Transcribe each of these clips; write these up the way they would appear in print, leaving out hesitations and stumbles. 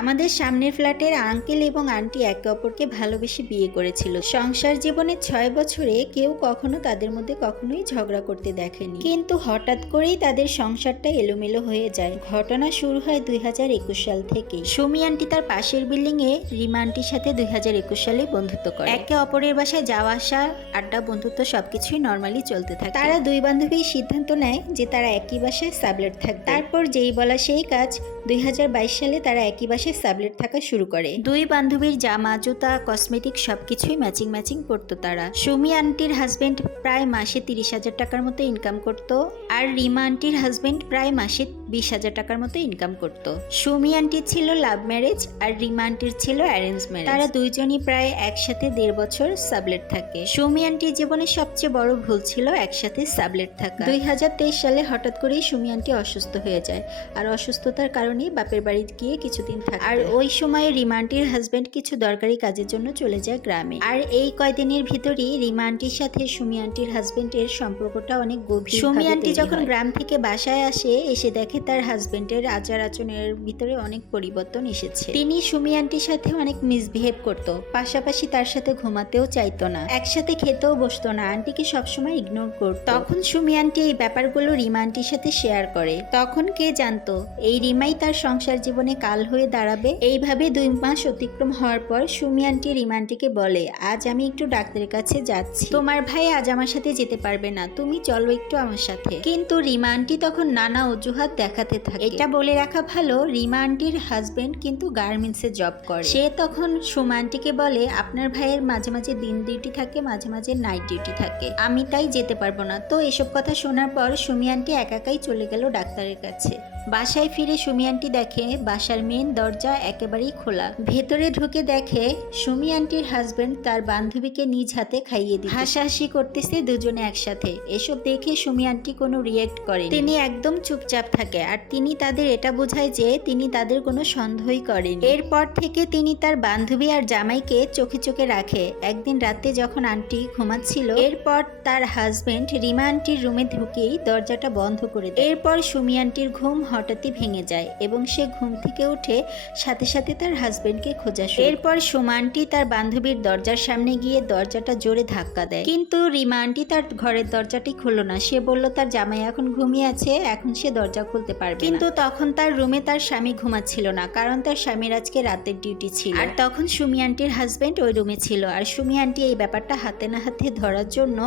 আমাদের সামনের ফ্ল্যাটের আঙ্কেল এবং আন্টি একে অপরকে ভালোবেসে বিয়ে করেছিল। সংসার জীবনের ৬ বছরে কেউ কখনো তাদের মধ্যে কখনোই ঝগড়া করতে দেখেনি, কিন্তু হঠাৎ করেই তাদের সংসারটা এলোমেলো হয়ে যায়। ঘটনা শুরু হয় ২০২১ সাল থেকে। সুমি আন্টি তার পাশের বিল্ডিং এ রিমা আন্টির সাথে ২০২১ সালে বন্ধুত্ব করে। একে অপরের বাসায় যাওয়া আসা, আড্ডা, বন্ধুত্ব সবকিছুই নর্মালি চলতে থাকে। তারা দুই বান্ধবী সিদ্ধান্ত নেয় যে তারা একই বাসায় সাবলেট থাকবে। তারপর যেই বলা সেই কাজ, ২০২২ সালে তারা একই বাসায় সাবলেট থাকা শুরু করে। দুই বান্ধবীর জামা, জুতা, কসমেটিক সবকিছুই ম্যাচিং ম্যাচিং পরতো তারা। সুমি আন্টির হাজবেন্ড প্রায় মাসে ৩০,০০০ টাকার মতো ইনকাম করত, আর রিমা আন্টির হাজবেন্ড প্রায় মাসে ২০,০০০ টাকার মতো ইনকাম করত। সুমি আন্টির ছিল লাভ ম্যারেজ আর রিমা আন্টির ছিল অ্যারেঞ্জ ম্যারেজ। তারা দুইজনই প্রায় একসাথে ১.৫ বছর সাবলেট থাকে। সুমি আন্টির জীবনে সবচেয়ে বড় ভুল ছিল একসাথে সাবলেট থাকা। ২০২৩ সালে হঠাৎ করেই সুমি আন্টি অসুস্থ হয়ে যায়, আর অসুস্থতার কারণে বাপের বাড়ি গিয়ে কিছুদিন থাকে। আর ওই সময় রিমা আন্টির হাজবেন্ড কিছু দরকারি কাজের জন্য চলে যায় গ্রামে। আর এই কয়দিনের ভিতরেই রিমা আন্টির সাথে সুমি আন্টির হাজবেন্ডের সম্পর্কটা অনেক গভীর। সুমি আন্টি যখন গ্রাম থেকে বাসায় আসে, এসে দেখে তার হাজবেন্ডের আচার আচরণের ভিতরে অনেক পরিবর্তন এসেছে। তিনি সুমি আন্টির সাথে অনেক মিসবিহেভ করতো, পাশাপাশি তার সাথে ঘুমাতেও চাইতো না, একসাথে খেতেও বসতো না, আন্টিকে সবসময় ইগনোর করতো। তখন সুমি আন্টি এই ব্যাপারগুলো রিমা আন্টির সাথে শেয়ার করে। তখন কে জানতো এই রিমাই তার সংসার জীবনে কাল হয়ে দাঁড়াবে। এইভাবে ২ মাস অতিক্রম হওয়ার পর সুমি আন্টি রিমা আন্টিকে বলে, আজ আমি একটু ডাক্তারের কাছে যাচ্ছি, তোমার ভাই আজ আমার সাথে যেতে পারবে না, তুমি চলো একটু আমার সাথে। কিন্তু রিমা আন্টি তখন নানা অজুহাত দেখাতে থাকে। এটা বলে রাখা ভালো, রিমা আন্টির হাজবেন্ড কিন্তু গার্মেন্টসে জব করে। সে তখন সুমি আন্টিকে বলে, আপনার ভাইয়ের মাঝে মাঝে দিন ডিউটি থাকে, মাঝে মাঝে নাইট ডিউটি থাকে, আমি তাই যেতে পারবো না। তো এসব কথা শোনার পর সুমি আন্টি একাই চলে গেল ডাক্তারের কাছে। বাসায় ফিরে সুমি আন্টি দেখে বাসার মেন দরজা একেবারেই খোলা। ভেতরে ঢুকে দেখে সুমি আন্টির হাজবেন্ড তার বান্ধবীকে নিজ হাতে খাইয়ে দিচ্ছে, হাসাহাসি করতেছে দুজনে একসাথে। এসব দেখে সুমি আন্টি কোনো রিয়েক্ট করে, তিনি একদম চুপচাপ থাকে, আর তিনি তাদের এটা বোঝায় যে তিনি তাদের কোনো সন্দেহই করেন। এরপর থেকে তিনি তার বান্ধবী আর জামাইকে চোখে চোখে রাখে। একদিন রাতে যখন আন্টি ঘুমাচ্ছিল, এরপর তার হাজবেন্ড রিমা আন্টির রুমে ঢুকেই দরজাটা বন্ধ করে দেয়। এরপর সুমি আন্টির ঘুম হঠাৎই ভেঙে যায় এবং সে ঘুম থেকে উঠে সাথে সাথে তার হাজবেন্ডকে খোঁজা শুরু। এরপর সুমা আন্টি তার বান্ধবীর দরজার সামনে গিয়ে দরজাটা জোরে ধাক্কা দেয়, কিন্তু রিমা আন্টি তার ঘরের দরজাটি খুলল না। সে বলল তার জামাই এখন ঘুমিয়ে আছে, এখন সে দরজা খুলতে পারবে না। কিন্তু তখন তার রুমে তার স্বামী ঘুমাচ্ছিল না, কারণ তার স্বামীর আজকে রাতের ডিউটি ছিল। আর তখন সুমি আন্টির হাজবেন্ড ওই রুমে ছিল। আর সুমি আন্টি এই ব্যাপারটা হাতে না হাতে ধরার জন্য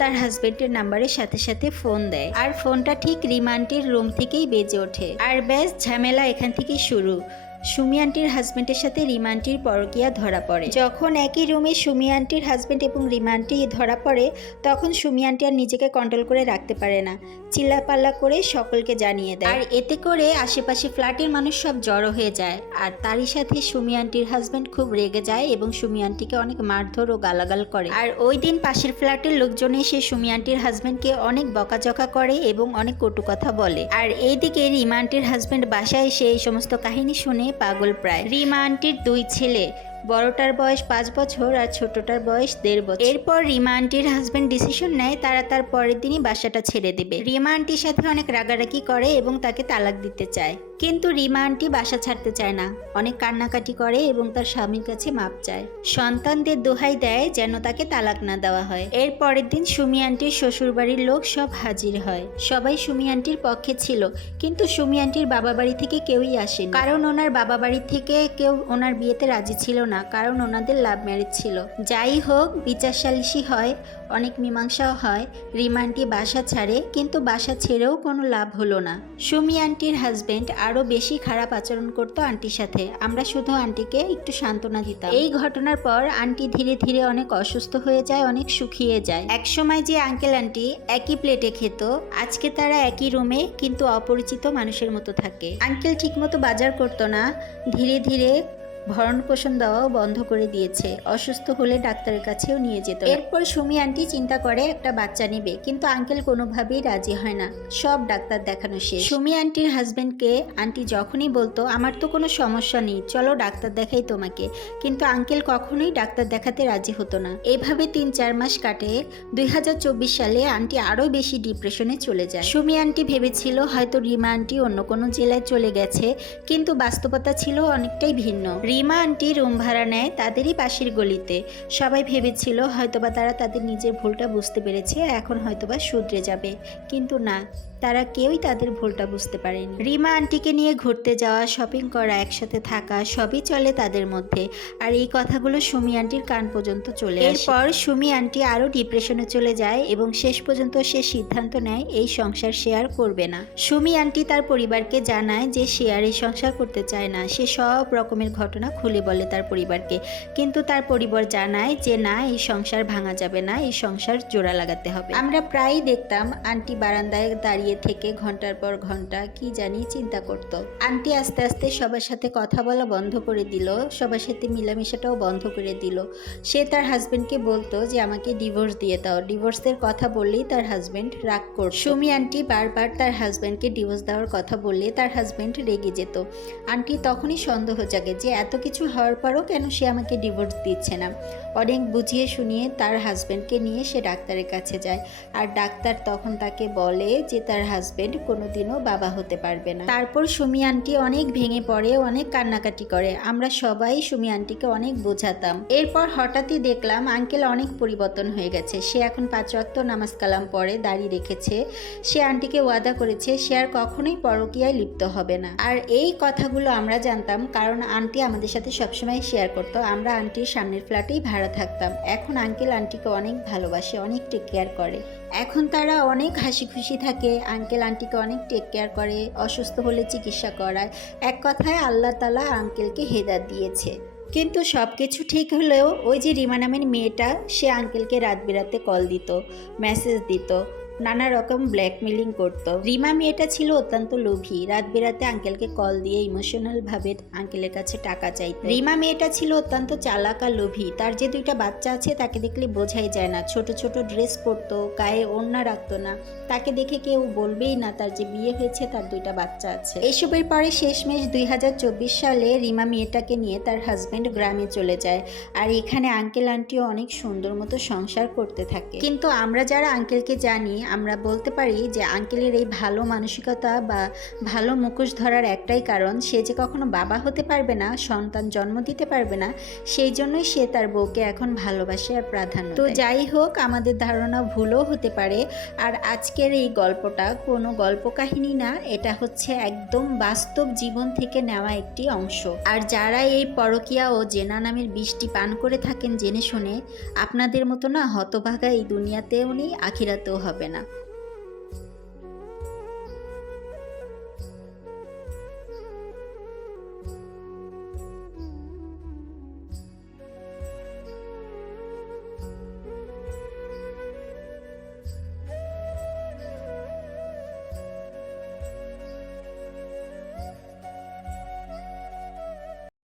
তার হাজবেন্ডের নাম্বারের সাথে সাথে ফোন দেয়, আর ফোনটা ঠিক রিমা আন্টির রুম থেকেই বেজে ওঠে। আর ব্যাস, ঝামেলা এখান থেকেই শুরু। সুমি আন্টির হাজবেন্ডের সাথে রিমা আন্টির পরকীয়া ধরা পড়ে। যখন একই রুমে সুমি আন্টির হাজবেন্ড এবং রিমা আন্টি ধরা পড়ে, তখন সুমি আন্টি আর নিজেকে কন্ট্রোল করে রাখতে পারে না, চিল্লাপাল্লা করে সকলকে জানিয়ে দেয়। আর এতে করে আশেপাশে ফ্ল্যাটের মানুষ সব জড়ো হয়ে যায়। আর তারই সাথে সুমি আন্টির হাজবেন্ড খুব রেগে যায় এবং সুমি আন্টিকে অনেক মারধর ও গালাগাল করে। আর ওই দিন পাশের ফ্ল্যাটের লোকজন এসে সুমি আন্টির হাজবেন্ডকে অনেক বকাঝকা করে এবং অনেক কটু কথা বলে। আর এইদিকে রিমা আন্টির হাজবেন্ড বাসায় এসে এই সমস্ত কাহিনী শুনে পাগল প্রায়। রিমা আন্টির 2 ছেলে, বড়টার বয়স 5 বছর আর ছোটটার বয়স 1.5 বছর। এরপর রিমা আন্টির হাজবেন্ড ডিসিশন নেয় তারা তার পরের দিনই বাসাটা ছেড়ে দেবে। রিমা আন্টির সাথে অনেক রাগারাগি করে এবং তাকে তালাক দিতে চায়, কিন্তু রিমা আন্টি বাসা ছাড়তে চায় না, অনেক কান্নাকাটি করে এবং তার স্বামীর কাছে মাপ চায়, সন্তানদের দোহাই দেয় যেন তাকে তালাক না দেওয়া হয়। এর পরের দিন সুমি আন্টির শ্বশুরবাড়ির লোক সব হাজির হয়। সবাই সুমি আন্টির পক্ষে ছিল, কিন্তু সুমি আন্টির বাবা বাড়ি থেকে কেউই আসেনি, কারণ ওনার বাবা বাড়ি থেকে কেউ ওনার বিয়েতে রাজি ছিল না, কারণ ওনাদের লাভ ম্যারেজ ছিল। যাই হোক, বিচার সালিশি হয়, অনেক মীমাংসাও হয়। রিমা আন্টি বাসা ছাড়ে, কিন্তু বাসা ছেড়েও কোনো লাভ হলো না। সুমি আন্টির হাজবেন্ড আরো বেশি খারাপ আচরণ করতো আন্টির সাথে। আমরা শুধু আন্টিকে একটু সান্ত্বনা দিতাম। এই ঘটনার পর আন্টি ধীরে ধীরে অনেক অসুস্থ হয়ে যায়, অনেক শুকিয়ে যায়। একসময় যে আঙ্কেল আন্টি একই প্লেটে খেত, আজকে তারা একই রুমে কিন্তু অপরিচিত মানুষের মতো থাকে। আঙ্কেল ঠিকমতো বাজার করতো না, ধীরে ধীরে ভরণ পোষণ দেওয়াও বন্ধ করে দিয়েছে। অসুস্থ হলে ডাক্তারের কাছেও নিয়ে যেত। এরপর সুমি আন্টি চিন্তা করে একটা বাচ্চা নেবে, কিন্তু আঙ্কেল কোনোভাবেই রাজি হয় না। সব ডাক্তার দেখানো শেষ। সুমি আন্টির হাজবেন্ডকে আন্টি যখনই বলতো আমার তো কোনো সমস্যা নেই, চলো ডাক্তার দেখাই তোমাকে, কিন্তু আঙ্কেল কখনোই ডাক্তার দেখাতে রাজি হতো না। এভাবে 3-4 মাস কাটে। 2024 সালে আন্টি আরও বেশি ডিপ্রেশনে চলে যায়। সুমি আন্টি ভেবেছিল হয়তো রিমা আন্টি অন্য কোনো জেলায় চলে গেছে, কিন্তু বাস্তবতা ছিল অনেকটাই ভিন্ন। রিমা আন্টি রুম ভাড়া নেয় তাদেরই পাশের গলিতে। সবাই ভেবেছিল হয়তোবা তারা তাদের নিজের ভুলটা বুঝতে পেরেছে, এখন হয়তোবা শুধরে যাবে, কিন্তু না, তারা কেউই তাদের ভুলটা বুঝতে পারেনি। রিমা আন্টিকে নিয়ে ঘুরতে যাওয়া, শপিং করা, একসাথে থাকা সবই চলে তাদের মধ্যে। আর এই কথাগুলো সুমি আন্টির কান পর্যন্ত চলে আসে। এরপর সুমি আন্টি আরও ডিপ্রেশনে চলে যায় এবং শেষ পর্যন্ত সে সিদ্ধান্ত নেয় এই সংসার সে আর করবে না। সুমি আন্টি তার পরিবারকে জানায় যে সে আর এই সংসার করতে চায় না। সে সব রকমের ঘটনা খুলে বলে তার পরিবারকে, কিন্তু তার পরিবার জানায় যে না, এই সংসার ভাঙা যাবে না, এই সংসার জোড়া লাগাতে হবে। আমরা প্রায়ই দেখতাম আন্টি বারান্দায় দাঁড়িয়ে থেকে ঘন্টার পর ঘন্টা কি জানি চিন্তা করত। আন্টি আস্তে আস্তে সবার সাথে কথা বলা বন্ধ করে দিল, সবার সাথে মিলামিশাটাও বন্ধ করে দিল। সে তার হাজবেন্ডকে বলতো যে আমাকে ডিভোর্স দিয়ে দাও। ডিভোর্সের কথা বললেই তার হাজবেন্ড রাগ করত। সুমি আন্টি বারবার তার হাজবেন্ডকে ডিভোর্স দেওয়ার কথা বললে তার হাজবেন্ড রেগে যেত। আন্টি তখনই সন্দেহ জাগে যে এত কিছু হওয়ার পরও কেন সে আমাকে ডিভোর্স দিচ্ছে না। অনেক বুঝিয়ে শুনিয়ে তার হাজবেন্ডকে নিয়ে সে ডাক্তারের কাছে যায়, আর ডাক্তার তখন তাকে বলে যে তার হাজবেন্ড কোনোদিনও বাবা হতে পারবে না। তারপর সুমি আন্টি অনেক ভেঙে পড়ে, অনেক কান্নাকাটি করে। আমরা সবাই সুমি আন্টিকে অনেক বোঝাতাম। এরপর হঠাৎই দেখলাম আঙ্কেল অনেক পরিবর্তন হয়ে গেছে। সে এখন 5 ওয়াক্ত নামাজ কালাম পড়ে, দাড়ি রেখেছে। সে আন্টিকে ওয়াদা করেছে সে আর কখনোই পরকীয়ায় লিপ্ত হবে না। আর এই কথাগুলো আমরা জানতাম কারণ আন্টি আমাদের সাথে সবসময় শেয়ার করতো। আমরা আন্টির সামনের ফ্ল্যাটেই ভাড়া থাকতাম। এখন আঙ্কেল আন্টিকে অনেক ভালোবাসে, অনেক টেক কেয়ার করে। এখন তারা অনেক হাসি খুশি থাকে। আঙ্কেল আন্টিকে অনেক টেক কেয়ার করে, অসুস্থ হলে চিকিৎসা করায়। এক কথায় আল্লাহ তাআলা আঙ্কেলকে হেদায়েত দিয়েছে। কিন্তু সব কিছু ঠিক হলেও ওই যে রিমা নামের মেয়েটা, সে আঙ্কেলকে রাত বিরাতে কল দিত, মেসেজ দিত, নানা রকম ব্ল্যাকমেলিং করত। রিমা মেয়েটা ছিল অত্যন্ত লোভী। রাত বেরাতে আঙ্কেলকে কল দিয়ে ইমোশনাল ভাবে আঙ্কেলের কাছে টাকা চাইত। রিমা মেয়েটা ছিল অত্যন্ত চালাক আর লোভী। তার যে 2টা বাচ্চা আছে তাকে দেখলে বোঝাই যায় না। ছোট ছোট ড্রেস পরতো, গায়ে ওড়না রাখতো না। তাকে দেখে কেউ বলবেই না তার যে বিয়ে হয়েছে, তার 2টা বাচ্চা আছে। এসবের পরে শেষমেশ 2024 সালে রিমা মেয়েটাকে নিয়ে তার হাজবেন্ড গ্রামে চলে যায়। আর এখানে আঙ্কেল আন্টিও অনেক সুন্দর মতো সংসার করতে থাকে। কিন্তু আমরা যারা আঙ্কেলকে জানি, আমরা বলতে পারি যে আঙ্কেলের এই ভালো মানসিকতা বা ভালো মুখোশ ধরার একটাই কারণ, সে যে কখনো বাবা হতে পারবে না, সন্তান জন্ম দিতে পারবে না, সেই জন্যই সে তার বউকে এখন ভালোবাসে আর প্রাধান্য দেয়। তো যাই হোক, আমাদের ধারণা ভুলও হতে পারে। আর আজকের এই গল্পটা কোনো গল্প কাহিনী না, এটা হচ্ছে একদম বাস্তব জীবন থেকে নেওয়া একটি অংশ। আর যারা এই পরকীয়া ও জেনা নামের বিষটি পান করে থাকেন জেনে শুনে, আপনাদের মতো না হতভাগা এই দুনিয়াতেও নেই, আখিরাতেও হবে না।